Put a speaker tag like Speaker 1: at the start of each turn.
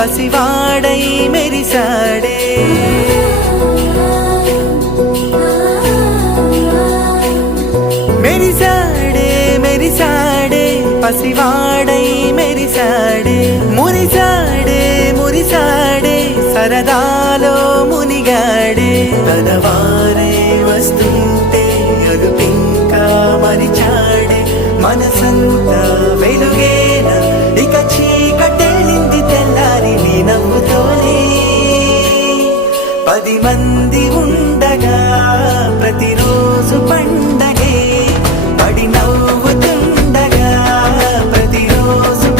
Speaker 1: పసివాడై మెరిసాడే మెరిసాడే మెరిసాడే పసివాడై మెరిసాడే మురిసాడే మురిసాడే సరదాలో మునిగాడే తన వారే వస్తుంటే అదుపింకా మరిచాడే మనసంతా పది మంది ఉండగా ప్రతిరోజు పండుగ